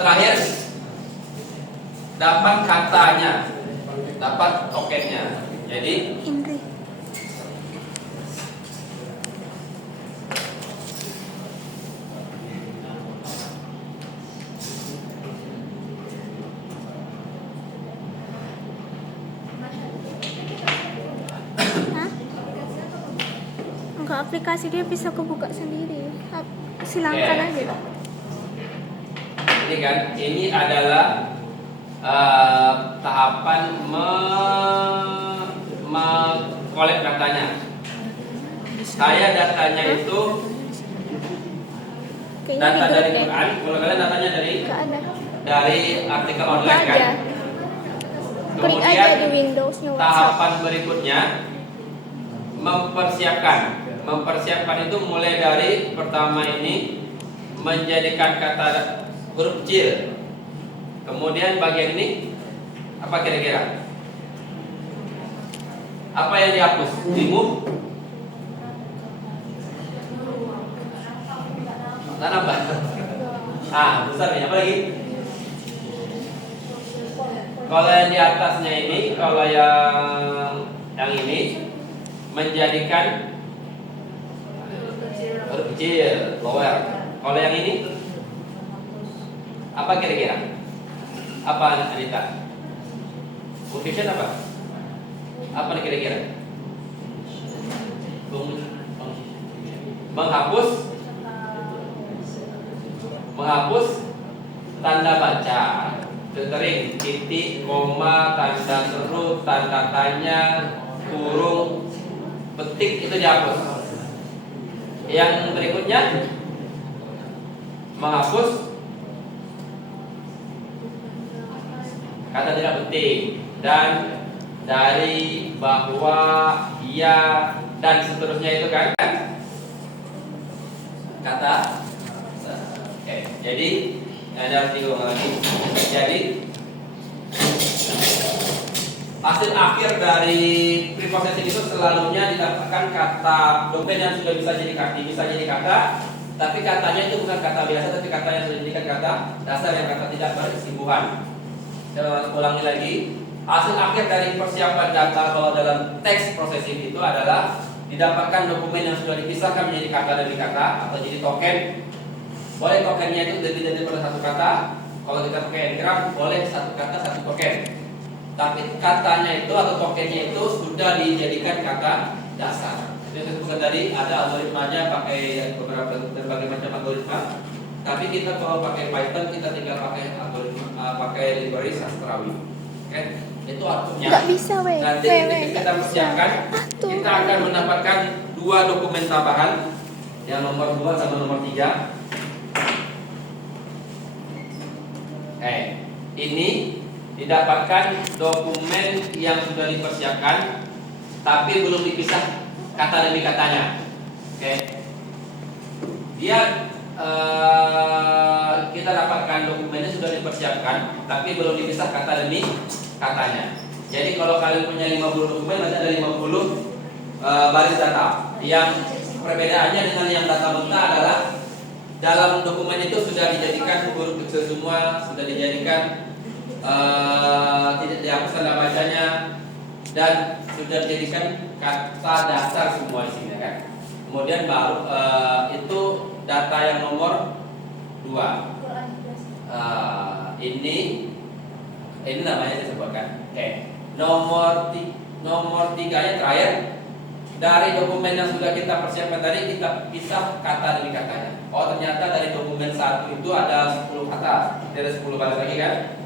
terakhir dapat katanya, dapat tokennya. Jadi enggak, aplikasi dia bisa kebuka sendiri. Silangkan aja. Ini kan, ini adalah tahapan mengkolek datanya. Saya datanya itu data dari Quran. Kalau kalian datanya dari artikel online kan. Klik aja di Windowsnya WhatsApp. Tahapan berikutnya mempersiapkan itu mulai dari pertama ini menjadikan kata huruf kecil. Kemudian bagian ini apa kira-kira? Apa yang dihapus? Remove. Dan apa? Besar nih, apa lagi? Kalau yang di atasnya ini, kalau yang ini menjadikan huruf kecil, lower. Kalau yang ini apa kira-kira? Apa Anita? Function apa? Apa nih kira-kira? Menghapus tanda baca, filtering, titik, koma, tanda seru, tanda tanya, kurung, petik itu dihapus. Yang berikutnya menghapus kata tidak penting dan dari, bahwa, ya, dan seterusnya itu kan kata. Oke, jadi ada diulang lagi. Jadi hasil akhir dari preprocessing itu selalunya didapatkan kata domain yang sudah bisa jadi kata, tapi katanya itu bukan kata biasa, tapi kata yang sudah dijadikan kata dasar yang kata tidak bersinggungan. Saya ulangi lagi, hasil akhir dari persiapan data kalau dalam text processing itu adalah didapatkan dokumen yang sudah dipisahkan menjadi kata demi kata atau jadi token. Boleh tokennya itu lebih dari satu kata. Kalau kita pakai Ngram boleh satu kata satu token. Tapi katanya itu atau tokennya itu sudah dijadikan kata dasar. Jadi saya sebutkan tadi ada algoritmanya pakai berbagai macam algoritma. Tapi kita kalau pakai Python kita tinggal pakai algoritma, pakai library sastrawi. Oke, itu artinya. Nggak bisa, Nanti ketika kita persiapkan, kita akan mendapatkan dua dokumen tambahan, yang nomor 2 sama nomor 3. Ini didapatkan dokumen yang sudah dipersiapkan, tapi belum dipisah kata demi katanya. Oke, dia kita dapatkan dokumennya sudah dipersiapkan, tapi belum dipisah kata demi katanya. Jadi kalau kalian punya 50 dokumen, nanti ada 50 baris data. Yang perbedaannya dengan yang data mentah adalah dalam dokumen itu sudah dijadikan huruf kecil semua, sudah dijadikan tidak dihapus tanda bacanya, dan sudah dijadikan kata dasar semua isinya kan. Kemudian baru itu data yang nomor 2. Ini namanya saya sebutkan. Nomor 3-nya terakhir. Dari dokumen yang sudah kita persiapkan tadi, kita pisah kata demi katanya. Oh, ternyata dari dokumen 1 itu ada 10 kata, ada 10 baris lagi kan.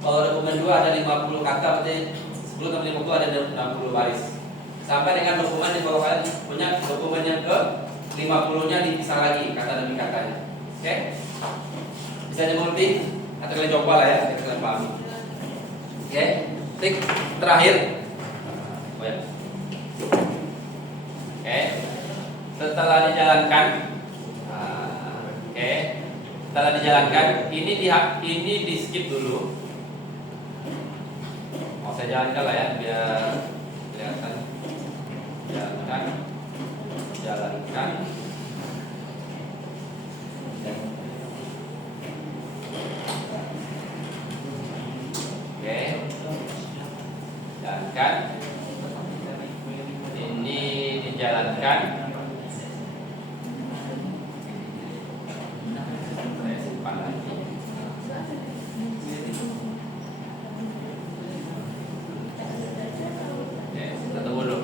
Kalau dokumen 2 ada 50 kata, berarti 10 tambah 50 ada 60 baris. Sampai dengan dokumen yang kalau kalian punya dokumen yang ke 50-nya dipisah lagi kata demi katanya. Oke? Bisa dimengerti? Atau kalian coba lah ya, biar kalian pahami. Oke? Tik terakhir. Oh ya. Oke, setelah dijalankan, ini di skip dulu. Mau saya jalankan lah ya, biar kelihatan. Jalankan. jalankan. Saya simpan lagi. Oke, kita tunggu dulu.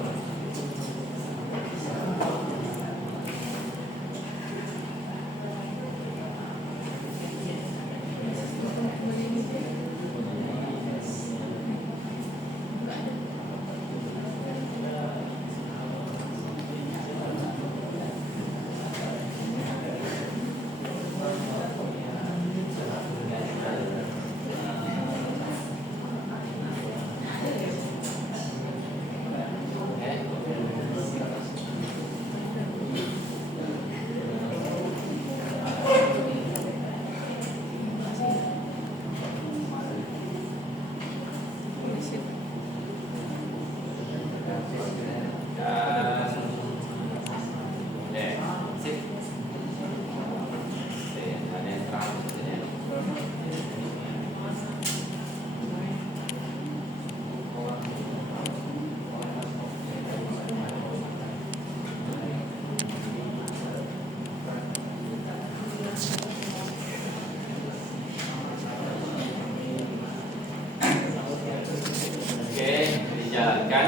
Dijalankan.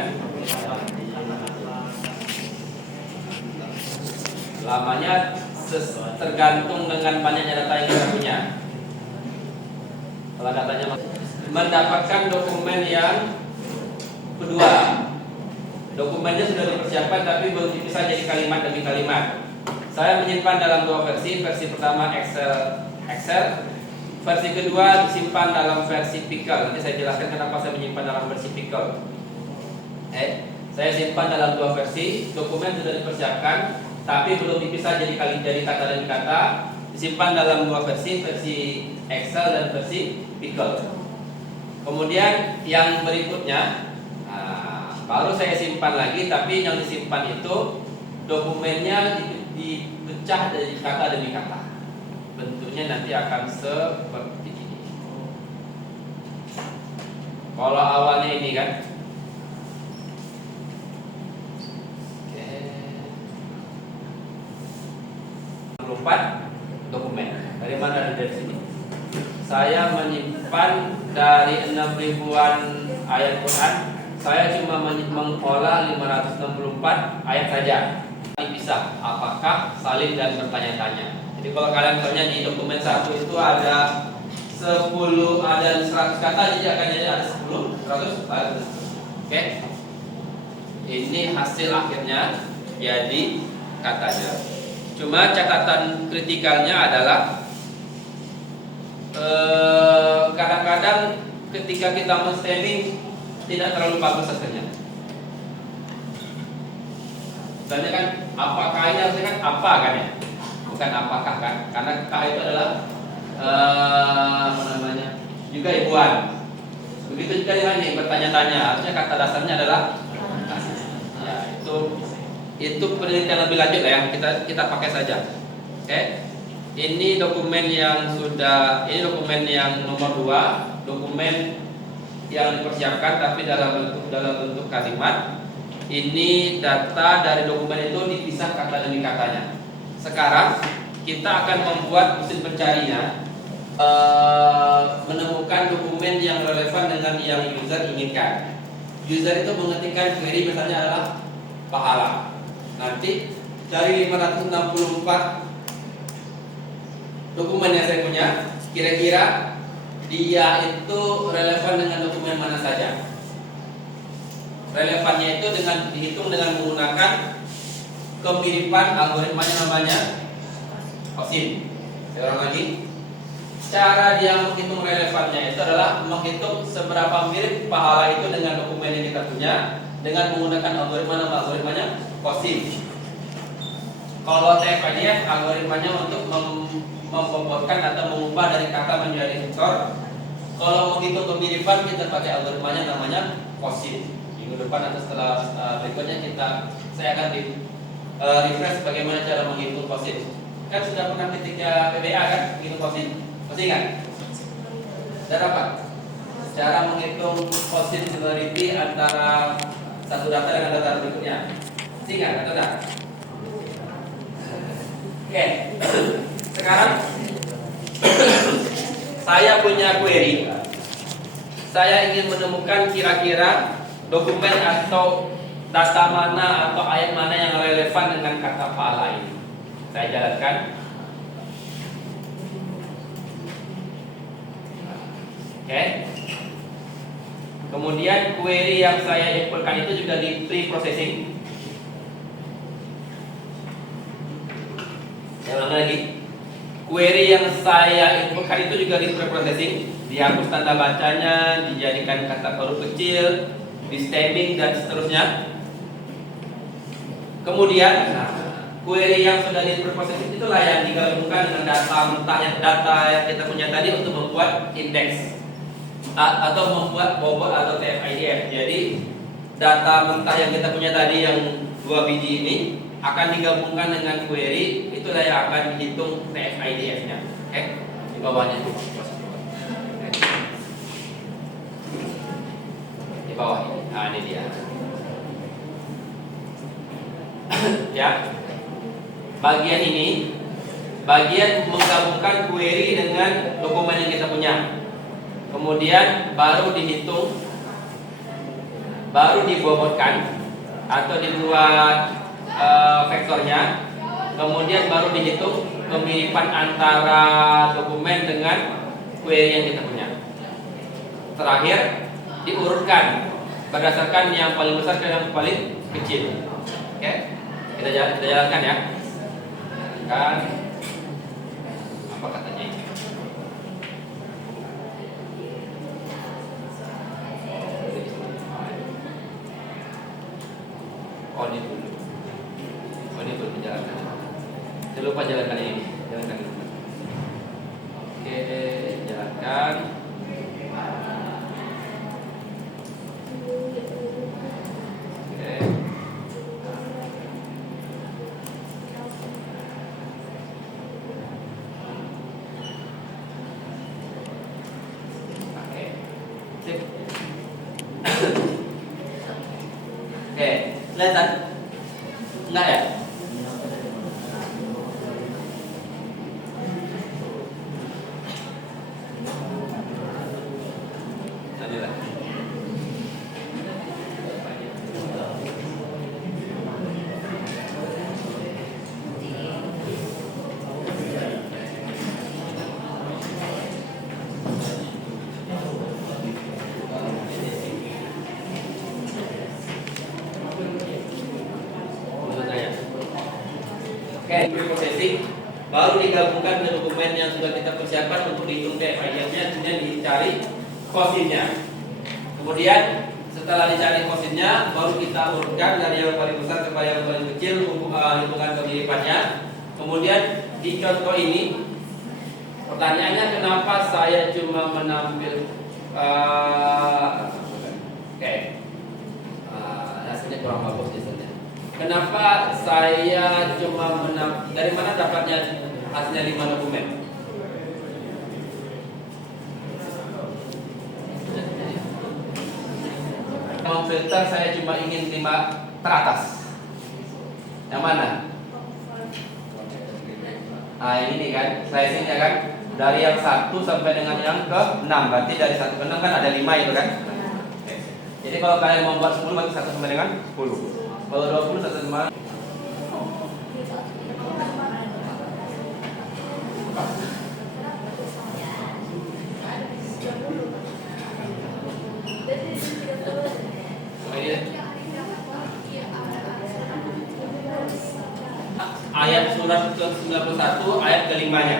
Lamanya tergantung dengan banyaknya data yang kita punya. Kalau datanya mendapatkan dokumen yang kedua, dokumennya sudah dipersiapkan tapi belum dipisah jadi kalimat demi kalimat. Saya menyimpan dalam dua versi. Versi pertama Excel, versi kedua disimpan dalam versi Pickle. Nanti saya jelaskan kenapa saya menyimpan dalam versi Pickle. Saya simpan dalam dua versi. Dokumen sudah dipersiapkan tapi belum dipisah jadi kata demi kata. Disimpan dalam dua versi Excel dan versi Pickle. Kemudian yang berikutnya, baru saya simpan lagi, tapi yang disimpan itu dokumennya dipecah dari kata demi kata. Bentuknya nanti akan seperti ini. Kalau awalnya ini kan, oke, 64 dokumen. Dari mana? Dari sini. Saya menyimpan dari 6 ribuan ayat Quran. Saya cuma mengolah 564 ayat saja. Dipisah, apakah salin dan bertanya-tanya. Jadi kalau kalian tanya di dokumen 1 itu ada 10, ada 100 kata, jadi akan jadi ada 10, 100, ada 100. Oke. Ini hasil akhirnya jadi katanya. Cuma catatan kritikalnya adalah kadang-kadang ketika kita men-stemming tidak terlalu bagus hasilnya. Misalnya kan, apakah ini harusnya kan apa kan ya, bukan apakah kan, karena kah itu adalah apa namanya, juga ibuan. Begitu juga dengan yang bertanya-tanya, harusnya kata dasarnya adalah ya, itu penelitian lebih lanjut ya, kita pakai saja. Oke. Ini dokumen yang dokumen yang nomor 2, dokumen yang dipersiapkan tapi dalam bentuk kalimat. Ini data dari dokumen itu dipisah kata demi katanya. Sekarang kita akan membuat mesin pencarinya menemukan dokumen yang relevan dengan yang user inginkan. User itu mengetikkan query misalnya adalah pahala. Nanti dari 564 dokumen yang saya punya, kira-kira dia itu relevan dengan dokumen mana saja. Relevannya itu dengan dihitung dengan menggunakan kemiripan algoritmanya, namanya COSIN. Saya ulang lagi. Cara dia menghitung relevannya itu adalah menghitung seberapa mirip pahala itu dengan dokumen yang kita punya dengan menggunakan algoritmanya COSIN. Kalau TF-IDF algoritmanya untuk membobotkan atau mengubah dari kata menjadi vektor. Kalau menghitung kemiripan kita pakai algoritmanya namanya COSIN. Minggu depan atau setelah berikutnya saya akan refresh bagaimana cara menghitung COSIN. Kan sudah pernah ketika PBA kan menghitung COSIN, masih ingat? Dan apa? Cara menghitung COSIN similarity antara satu data dengan data berikutnya. Singkat atau enggak? Oke. Sekarang saya punya query. Saya ingin menemukan kira-kira dokumen atau data mana atau ayat mana yang relevan dengan kata pala ini. Saya jalankan. Oke. Kemudian query yang saya inputkan itu juga di pre-processing. Saya ulang lagi. Query yang saya inputkan itu juga di pre-processing. Dihapus tanda bacanya, dijadikan kata huruf kecil, di stemming dan seterusnya. Kemudian query yang sudah di pre-processing itulah yang digabungkan dengan data mentah data yang kita punya tadi untuk membuat indeks atau membuat bobot atau TF-IDF. Jadi data mentah yang kita punya tadi yang 2 biji ini akan digabungkan dengan query, itulah yang akan dihitung TF-IDF-nya. Oke, di bawahnya. Di bawah ini. Nah, ini dia. Ya. Bagian ini bagian menggabungkan query dengan dokumen yang kita punya. Kemudian baru dihitung, baru dibobotkan atau dibuat vektornya, kemudian baru dihitung kemiripan antara dokumen dengan query yang kita punya. Terakhir diurutkan berdasarkan yang paling besar ke yang paling kecil. Oke, kita jalankan ya. Kan apa katanya ini? Oh ini dulu. Oh ini belum dijalankan. Saya lupa jalankan ini. Jalankan dulu. Oke, jalankan. Oke. Oke. Sip. Oke, kelihatan? Enggak ya? Inilah. Oke, pre-processing baru digabungkan dengan dokumen yang sudah kita persiapkan untuk dihitung TF-IDF-nya, kemudian dicari cosinnya. Kemudian setelah dicari cosinnya, baru kita urutkan dari yang paling besar ke yang paling kecil, hitungan kemiripannya. Kemudian di contoh ini, pertanyaannya kenapa saya cuma menampil hasilnya kurang bagus di sana. Kenapa saya cuma dari mana dapatnya hasilnya 5 dokumen? Kalau filter saya cuma ingin 5 teratas. Yang mana? Nah ini kan, slicingnya kan dari yang 1 sampai dengan yang ke 6. Berarti dari 1 ke 6 kan ada 5 itu kan. Jadi kalau kalian mau buat 10 berarti 1 sampai dengan 10. Kalau 20 1 sama ayat surat ke-91 ayat ke-5-nya.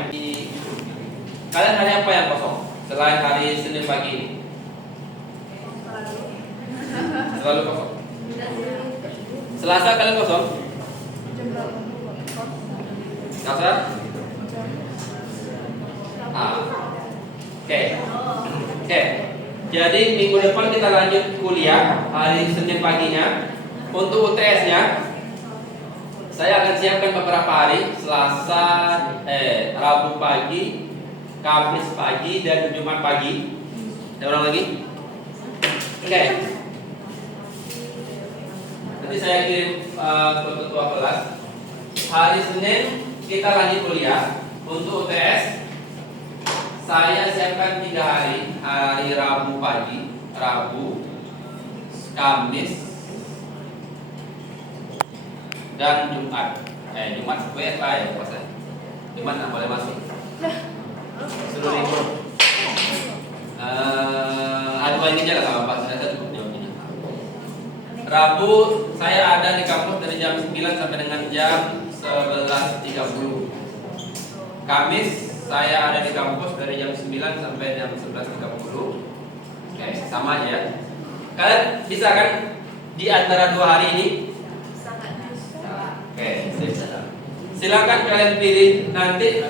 Kalian hari apa yang kosong selain hari Senin pagi ini? Selalu kosong. Selasa kalian kosong? Selasa? Oke. Jadi minggu depan kita lanjut kuliah hari Senin paginya. Untuk UTS-nya saya akan siapkan beberapa hari, Selasa, Rabu pagi, Kamis pagi, dan Jumat pagi. Saya ulang lagi. Oke. Nanti saya kirim ke ketua kelas. Hari Senin kita lanjut kuliah. Untuk UTS saya siapkan 3 hari. Hari Rabu pagi, Rabu, Kamis, dan Jumat. Jumat WFA ya puasa. Jumat nggak boleh masuk. Seluruh libur. Aduh ini aja lah sama Pak. Saya cukup jawabnya. Rabu saya ada di kampus dari jam 9 sampai dengan jam 11.30. Kamis saya ada di kampus dari jam 9 sampai jam 11.30. Oke, sama aja ya. Kalian bisa kan di antara 2 hari ini? Sangat bisa. Oke, silakan kalian pilih nanti